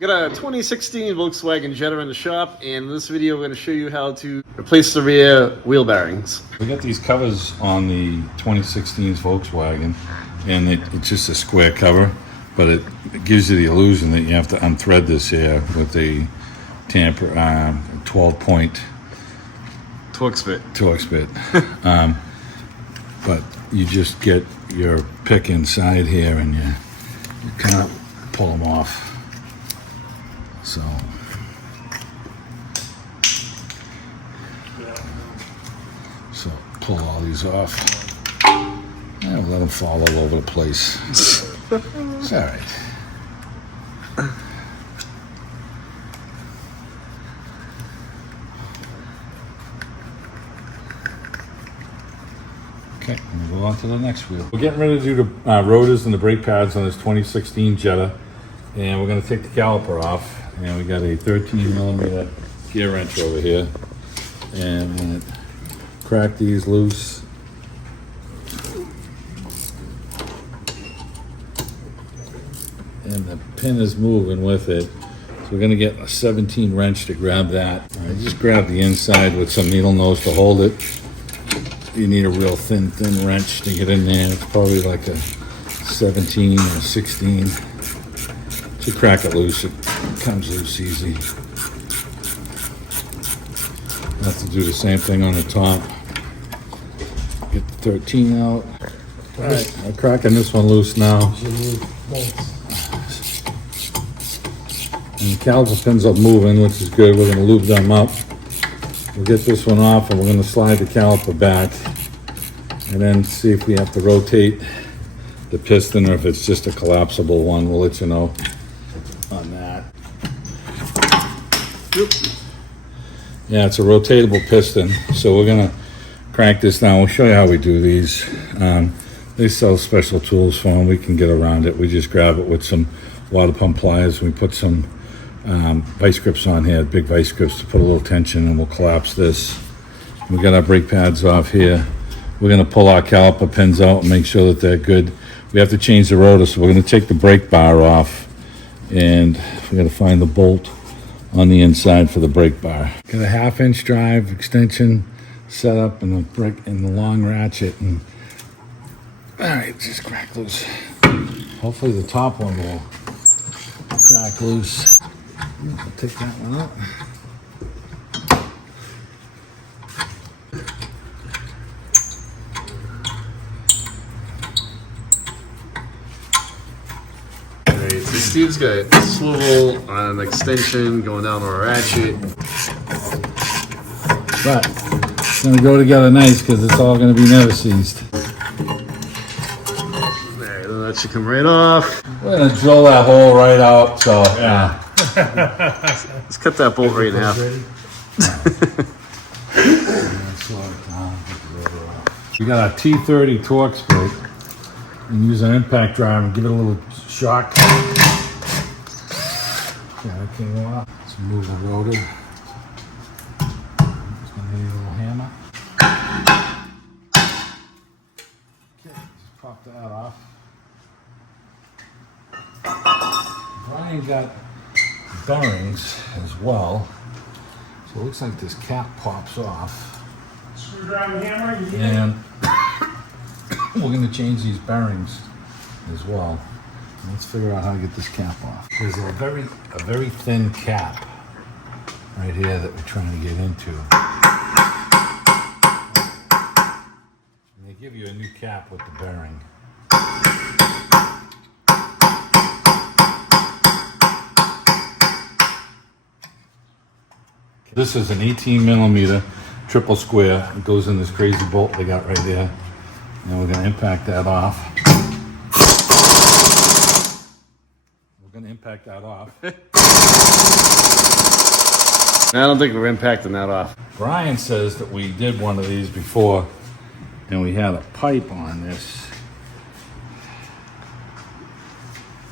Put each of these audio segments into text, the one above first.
Got a 2016 Volkswagen Jetta in the shop, and in this video we're going to show you how to replace the rear wheel bearings. We got these covers on the 2016's Volkswagen, and it's just a square cover, but it gives you the illusion that you have to unthread this here with a tamper 12-point Torx bit. But you just get your pick inside here and you kind of pull them off. So pull all these off. Yeah, we'll let them fall all over the place. It's all right. Okay, we'll go on to the next wheel. We're getting ready to do the rotors and the brake pads on this 2016 Jetta, and we're going to take the caliper off. And we got a 13mm gear wrench over here, and I'm going to crack these loose. And the pin is moving with it. So we're going to get a 17 wrench to grab that. All right, just grab the inside with some needle nose to hold it. You need a real thin wrench to get in there. It's probably like a 17 or 16. To crack it loose, it comes loose easy. Have to do the same thing on the top. Get the 13 out. All right, I'm cracking this one loose now. And the caliper pins are moving, which is good. We're going to lube them up. We'll get this one off, and we're going to slide the caliper back, and then see if we have to rotate the piston or if it's just a collapsible one. We'll let you know on that. Yeah, it's a rotatable piston, so we're gonna crank this down. We'll show you how we do these. They sell special tools for them. We can get around it. We just grab it with some water pump pliers. We put some vice grips on here, big vice grips, to put a little tension, and we'll collapse this. We got our brake pads off here. We're gonna pull our caliper pins out and make sure that they're good. We have to change the rotor, so we're gonna take the brake bar off, and we got to find the bolt on the inside for the brake bar. Got a 1/2-inch drive extension set up and the brake and the long ratchet, and all right, just crack loose. Hopefully the top one will crack loose. I'll take that one out. Steve's got a swivel on an extension going down to a ratchet. But it's going to go together nice because it's all going to be never seized. There, then that should come right off. We're going to drill that hole right out, so yeah. Let's cut that bolt right in half. We got our T30 Torx brake, and use an impact drive and give it a little shock. Yeah, that came off. Let's move the rotor. Just gonna need a little hammer. Okay, just pop that off. Brian got bearings as well. So it looks like this cap pops off. Screwdriver hammer, you need And we're gonna change these bearings as well. Let's figure out how to get this cap off. There's a very thin cap right here that we're trying to get into. And they give you a new cap with the bearing. This is an 18mm triple square. It goes in this crazy bolt they got right there. And we're gonna impact that off. Impact that off. I don't think we're impacting that off. Brian says that we did one of these before and we had a pipe on this.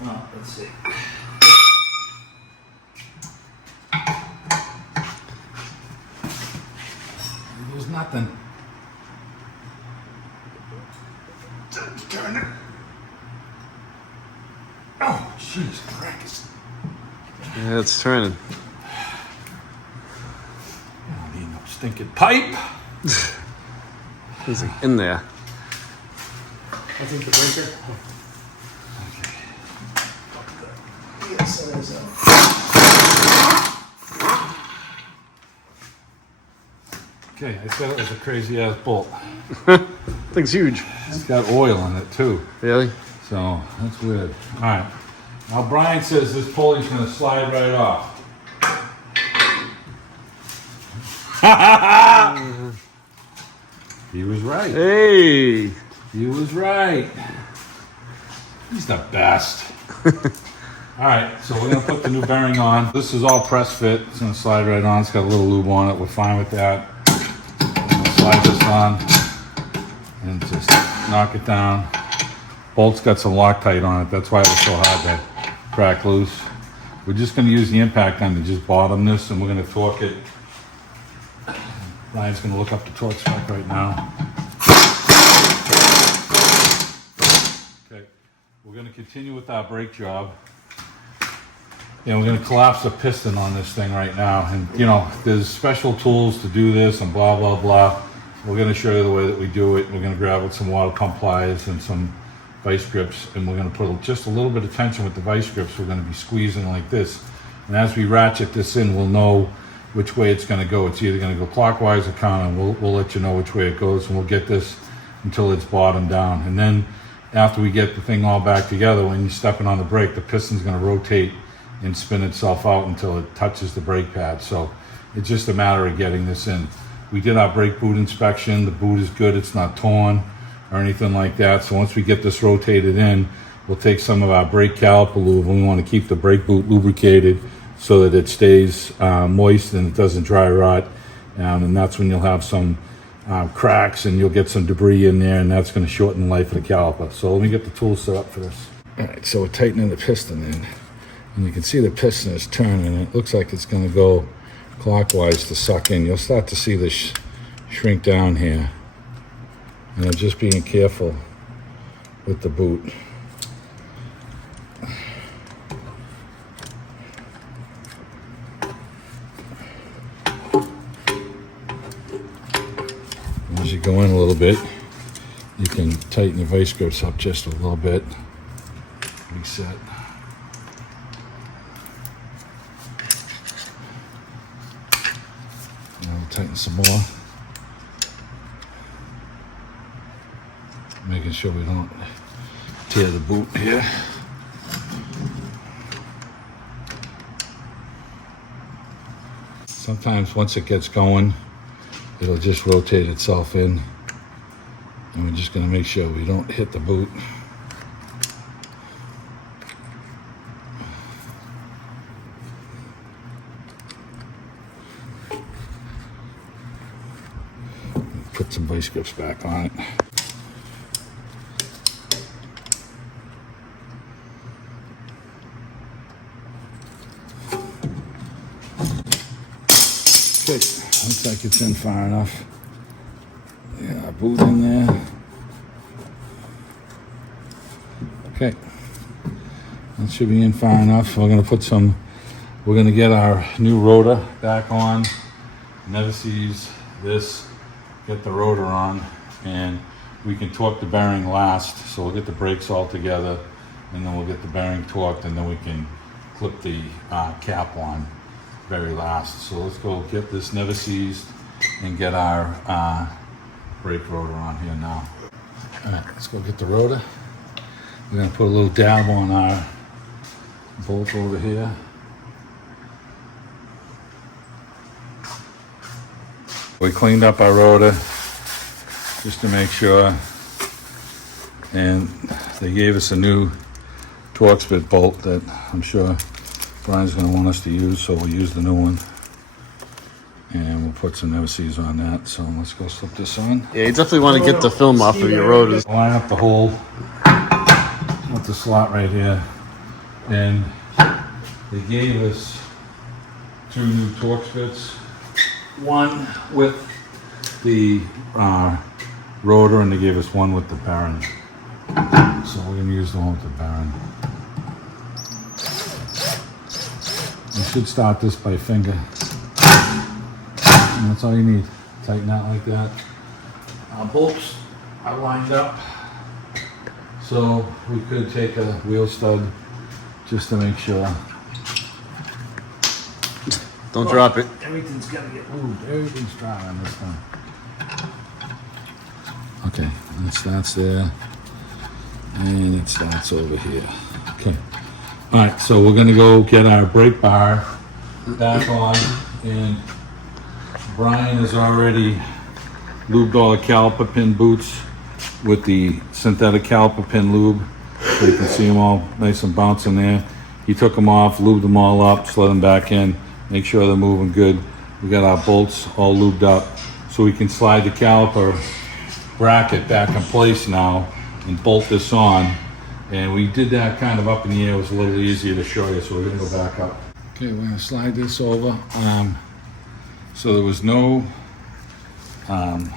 Well, let's see. There's nothing. Turn it. Oh, jeez, crackers. Yeah, it's turning. I don't need no stinking pipe. He's in there. I think the breaker. Yes, that is Okay, I said it was a crazy ass bolt. Thing's huge. It's got oil in it too. Really? So that's weird. All right. Now Brian says this pulley's going to slide right off. He was right. Hey! He was right. He's the best. All right, so we're going to put the new bearing on. This is all press fit. It's going to slide right on. It's got a little lube on it. We're fine with that. We're going to slide this on and just knock it down. Bolt's got some Loctite on it. That's why it was so hard to crack loose. We're just going to use the impact gun to just bottom this, and we're going to torque it. Ryan's going to look up the torque spec right now. Okay, we're going to continue with our brake job. And we're going to collapse the piston on this thing right now. And, you know, there's special tools to do this and blah, blah, blah. We're going to show you the way that we do it. We're going to grab with some water pump pliers and some vice grips. And we're going to put just a little bit of tension with the vice grips. We're going to be squeezing like this. And as we ratchet this in, we'll know which way it's going to go. It's either going to go clockwise or counter. We'll let you know which way it goes. And we'll get this until it's bottomed down. And then after we get the thing all back together, when you're stepping on the brake, the piston's going to rotate and spin itself out until it touches the brake pad. So it's just a matter of getting this in. We did our brake boot inspection. The boot is good. It's not torn or anything like that. So once we get this rotated in, we'll take some of our brake caliper lube, and we want to keep the brake boot lubricated so that it stays moist and it doesn't dry rot. And that's when you'll have some cracks and you'll get some debris in there, and that's going to shorten the life of the caliper. So let me get the tool set up for this. All right, so we're tightening the piston in. And you can see the piston is turning. It looks like it's going to go clockwise to suck in. You'll start to see this shrink down here. And just being careful with the boot. As you go in a little bit, you can tighten the vice grips up just a little bit. Reset. Tighten some more. Making sure we don't tear the boot here. Sometimes once it gets going, it'll just rotate itself in. And we're just going to make sure we don't hit the boot. Put some vice grips back on it. Okay, looks like it's in far enough. Yeah, boot in there. Okay, that should be in far enough. We're gonna get our new rotor back on. Never sees this. Get the rotor on, and we can torque the bearing last. So we'll get the brakes all together, and then we'll get the bearing torqued, and then we can clip the cap on very last. So let's go get this never seized and get our brake rotor on here now. All right, let's go get the rotor. We're gonna put a little dab on our bolt over here. We cleaned up our rotor just to make sure, and they gave us a new Torx bit bolt that I'm sure Brian's going to want us to use, so we'll use the new one. And we'll put some never-sees on that, so let's go slip this on. Yeah, you definitely want to get the film off of your rotors. Line up the hole with the slot right here, and they gave us 2 new Torx bits. One with the rotor, and they gave us one with the bearing. So we're going to use the one with the bearing. You should start this by finger. And that's all you need. Tighten that like that. Our bolts are lined up. So we could take a wheel stud just to make sure. Don't drop it. Everything's gotta get moved. Everything's dry on this one. Okay, that starts there. And it starts over here. Okay. Alright, so we're gonna go get our brake bar back on, and Brian has already lubed all the caliper pin boots with the synthetic caliper pin lube. So you can see them all nice and bouncing there. He took them off, lubed them all up, slid them back in, make sure they're moving good. We got our bolts all lubed up, so we can slide the caliper bracket back in place now and bolt this on. And we did that kind of up in the air. It was a little easier to show you, so we're gonna go back up. Okay, we're gonna slide this over. So there was no, Brian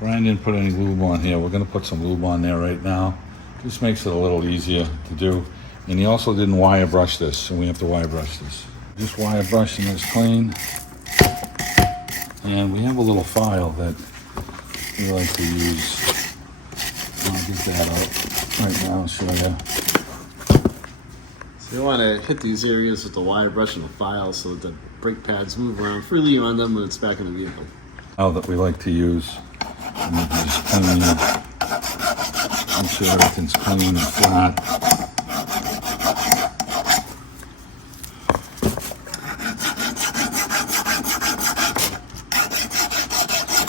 didn't put any lube on here. We're gonna put some lube on there right now. Just makes it a little easier to do. And he also didn't wire brush this, so we have to wire brush this. Just wire brushing this clean. And we have a little file that we like to use. I'll get that out right now, I'll show you. So you want to hit these areas with the wire brush and the file so that the brake pads move around freely on them when it's back in the vehicle. File that we like to use. And we just clean, make sure everything's clean and flat.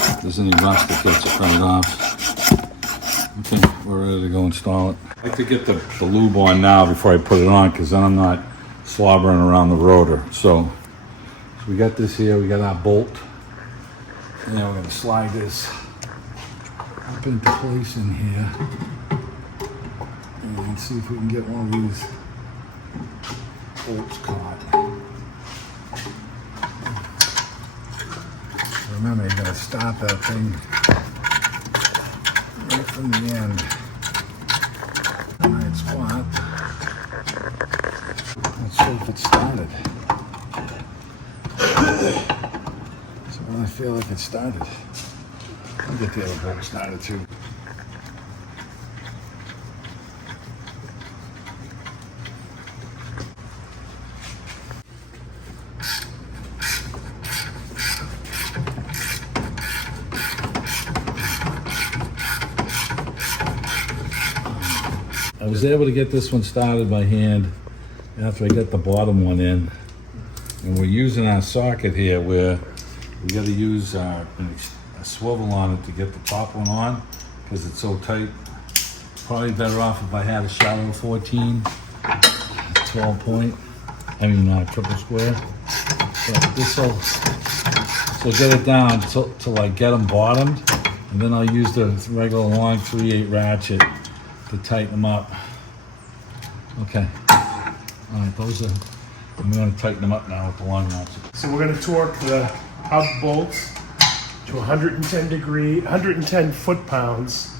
If there's any rust, it gets it right off. Okay, we're ready to go install it. I like to get the lube on now before I put it on, because then I'm not slobbering around the rotor. So we got this here, we got our bolt. And now we're going to slide this up into place in here. And see if we can get one of these bolts caught. Remember, you got to stop that thing right from the end. Alright, squat. Let's see if it started. So when I feel like it started, I'll get the other bolt started too. I was able to get this one started by hand after I got the bottom one in. And we're using our socket here where we got to use a swivel on it to get the top one on because it's so tight. Probably better off if I had a shallow 14, 12 point, triple square. But this will get it down till I get them bottomed, and then I'll use the regular long 3/8 ratchet to tighten them up. Okay. All right, I'm going to tighten them up now with the long ratchet. So we're going to torque the hub bolts to 110 foot-pounds.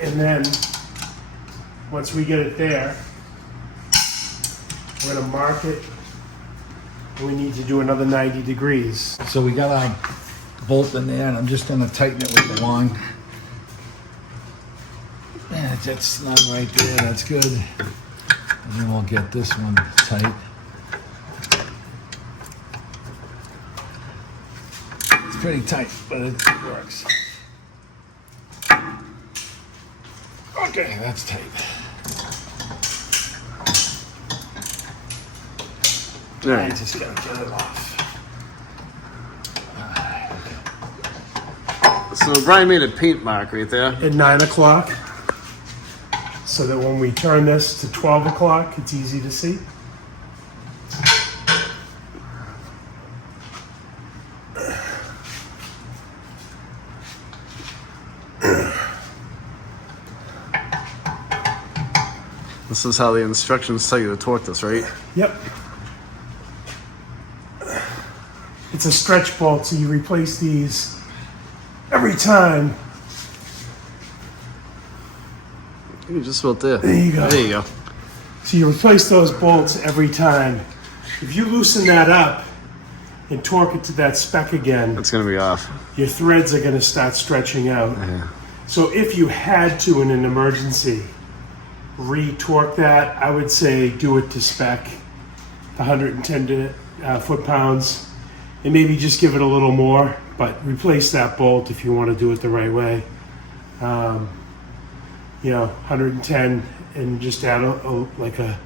And then, once we get it there, we're going to mark it. We need to do another 90 degrees. So we got our bolt in there, and I'm just going to tighten it with the long. Yeah, that's snug right there. That's good. And then we'll get this one tight. It's pretty tight, but it works. Okay, that's tight. All I right. just gotta get it off. So Brian made a paint mark right there. At 9 o'clock, so that when we turn this to 12 o'clock, it's easy to see. This is how the instructions tell you to torque this, right? Yep. It's a stretch bolt, so you replace these every time. You just about there. There you go. There you go. So you replace those bolts every time. If you loosen that up and torque it to that spec again, It's gonna be off. your threads are going to start stretching out. So if you had to, in an emergency, re-torque that, I would say do it to spec, 110 foot-pounds, and maybe just give it a little more, but replace that bolt if you want to do it the right way. 110, and just add like a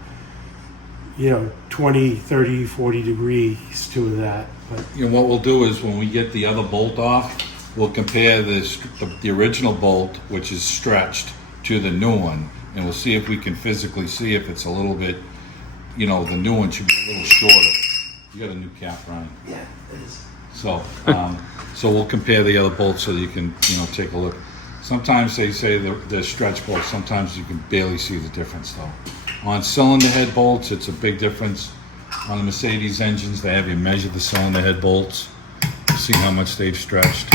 20, 30, 40 degrees to that. But What we'll do is when we get the other bolt off, we'll compare the original bolt, which is stretched, to the new one, and we'll see if we can physically see if it's a little bit, the new one should be a little shorter. You got a new cap, Ryan. yeah, it is. So, so we'll compare the other bolts so you can, take a look. Sometimes they say they're stretch bolts. Sometimes you can barely see the difference, though. On cylinder head bolts, it's a big difference. On the Mercedes engines, they have you measure the cylinder head bolts to see how much they've stretched.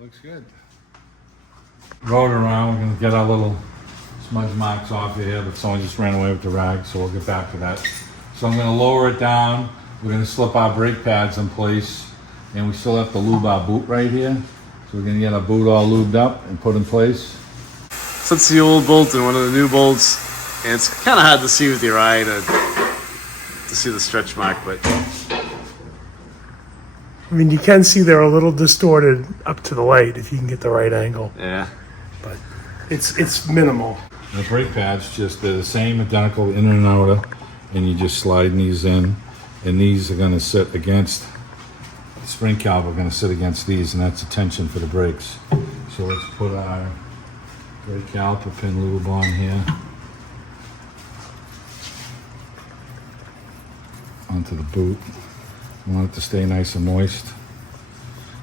Looks good. Rotor around, we're gonna get our little smudge marks off here, but someone just ran away with the rag, so we'll get back to that. So I'm gonna lower it down, we're gonna slip our brake pads in place, and we still have to lube our boot right here. So we're gonna get our boot all lubed up and put in place. So it's the old bolt and one of the new bolts, and it's kind of hard to see with your eye to see the stretch mark, but I mean, you can see they're a little distorted up to the light if you can get the right angle, yeah. but it's minimal. The brake pads, they're the same, identical, inner and outer, and you just slide these in, and these are gonna sit against, the spring caliper are gonna sit against these, and that's the tension for the brakes. So let's put our brake caliper pin lube on here. Onto the boot. We want it to stay nice and moist.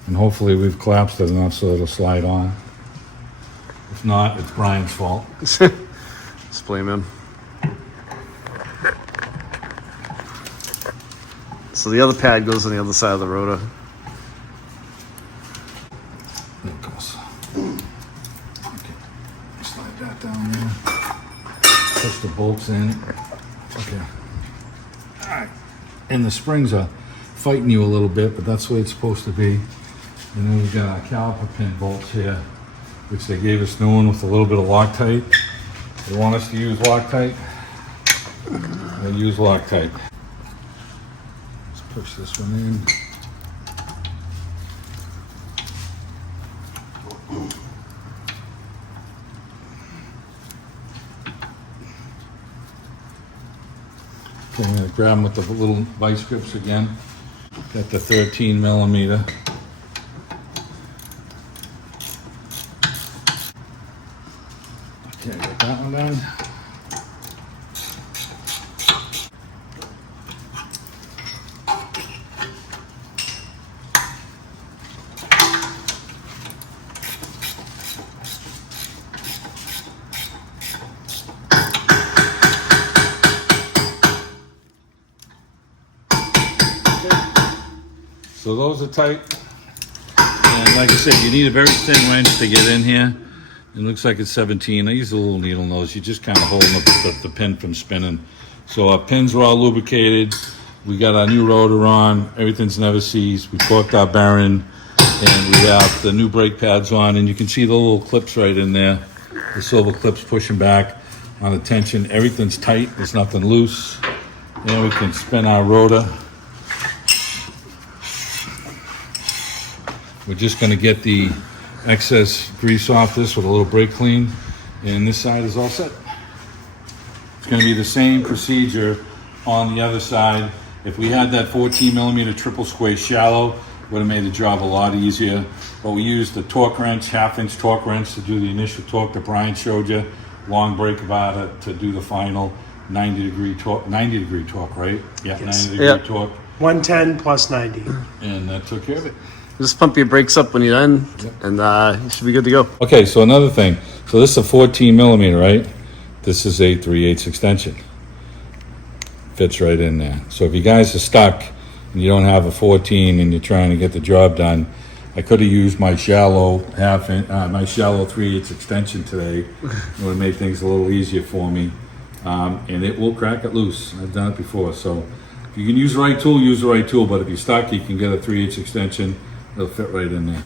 And hopefully we've collapsed it enough so it'll slide on. If not, it's Brian's fault. Just blame him. So the other pad goes on the other side of the rotor. There it goes. Okay. Slide that down there. Push the bolts in. Okay. All right. And the springs are fighting you a little bit, but that's the way it's supposed to be. And then we've got our caliper pin bolts here, which they gave us new one with a little bit of Loctite. They want us to use Loctite. They use Loctite. Let's push this one in. Okay, I'm going to grab them with the little vice grips again. Got the 13 millimeter. Okay, got that one down. So those are tight, and like I said, you need a very thin wrench to get in here. It looks like it's 17. I use a little needle nose. You just kind of hold the pin from spinning. So our pins are all lubricated. We got our new rotor on. Everything's never seized. We torqued our bearing, and we have the new brake pads on. And you can see the little clips right in there. The silver clips pushing back on the tension. Everything's tight. There's nothing loose. And we can spin our rotor. We're just going to get the excess grease off this with a little brake clean, and this side is all set. It's going to be the same procedure on the other side. If we had that 14 millimeter triple square shallow, would have made the job a lot easier. But we used the torque wrench, 1/2 inch torque wrench to do the initial torque that Brian showed you, long brake bar to do the final 90 degree torque, right? Yeah, Yes. 90 degree torque, 110 plus 90. and that took care of it. Just pump your brakes up when you're done, and you should be good to go. Okay, so another thing. So this is a 14 millimeter, right? This is a 3/8 extension. Fits right in there. So if you guys are stuck and you don't have a 14 and you're trying to get the job done, I could have used my shallow my shallow 3/8 extension today. It would have made things a little easier for me. And it will crack it loose. I've done it before. So if you can use the right tool, use the right tool. But if you're stuck, you can get a 3/8 extension. It'll fit right in there.